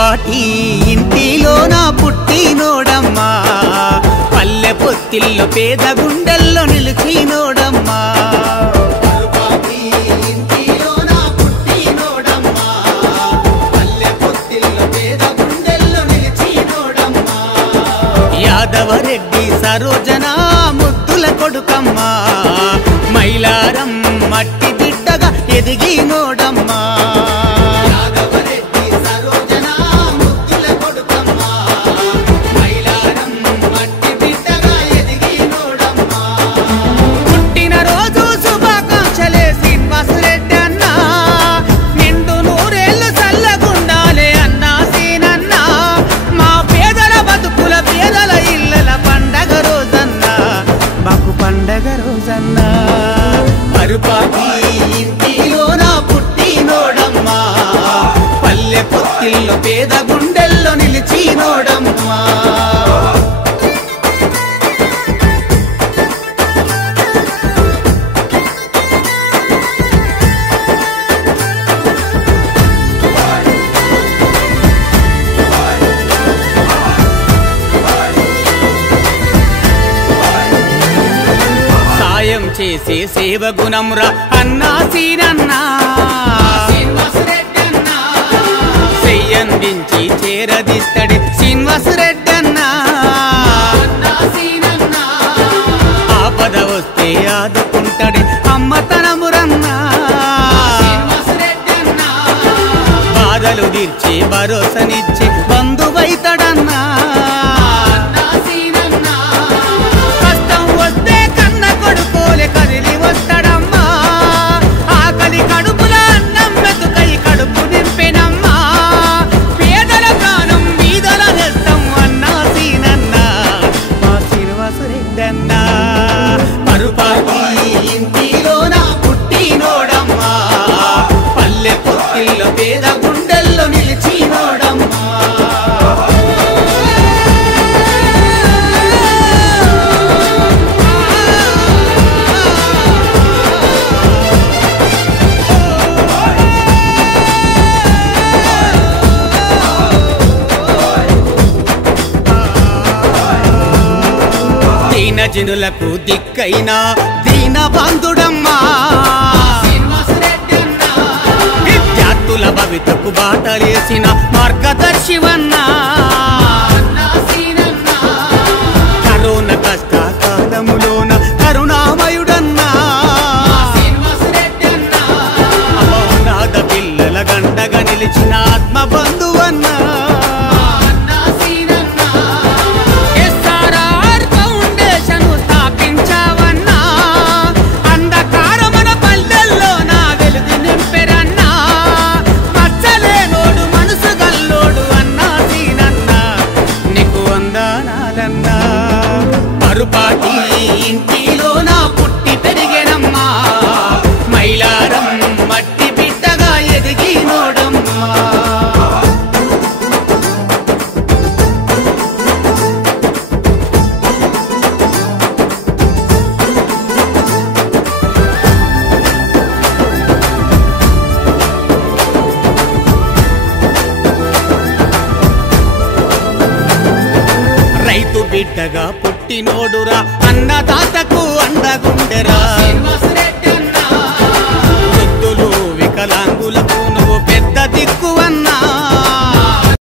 పరుపాటి ఇంటిలోన పుట్టినోడమ్మా, పల్లె పొత్తిల్లో పేద గుండెల్లో నిలిచినోడమ్మా. యాదవరెడ్డి సరోజన ముద్దుల కొడుకమ్మా, మైలారం మట్టి బిడ్డగా ఎదిగినోడమ్మా. పుట్టినరోజు శుభాకాంక్షలే శ్రీనివాసరెడ్డి అన్న, నిండు నూరేళ్లు చల్లగుండాలే అన్నా సీనన్న. మా పేదల బతుకుల పేదల ఇళ్ళల పండగ రోజన్నా, మాకు పండగ రోజన్నా. పరుపాటి ఇంటిలోన పుట్టినోడమ్మా, పల్లె పొత్తిల్లో పేద గుండెల్లో నిలిచినోడమ్మా. సాయం చేసే సేవ గుణంరా అన్నా సీనన్నా, చెయ్యందించి చేరదిస్తడి శ్రీనివాసరెడ్డి అన్నా. ఆపద వస్తే ఆదుకుంటాడు అమ్మతనమురన్నా, బాధలు తీర్చి భరోసనిచ్చి బంధువైతడన్నా. కష్టం వస్తే కన్న కొడుకోలే కదిలి వస్తాడమ్మా, ఆకలి కడుపుల అన్నం మెతుకై కడుపు నింపెనమ్మా. పేదల ప్రాణం వీధల నేస్తం అన్నా సీనన్నా, మా శ్రీనివాసరెడ్డన్నా. పరుపాటి ఇంటిలోన పుట్టినోడమ్మా, పల్లె పొత్తిల్లో పేద గుండెల్లో నిలిచినోడమ్మా. దీనజనులకు దిక్కైనా దీన బంధుడమ్మా, విద్యార్థుల భవితకు బాటలేసిన మార్గదర్శివన్నా. కరోనా కష్ట కాలములోన కరుణామయుడన్నా, అనాథ పిల్లల గంటగా నిలిచిన ఆత్మ బంధువన్నా. పరుపాటి ఇంటిలోన పుట్టి పెరిగేనమ్మా, మైలారం మట్టి బిడ్డగా ఎదిగినోడమ్మా. రైతు బిడ్డగా పుట్టినోడురా, అన్నదాతకు అండగుండెరా.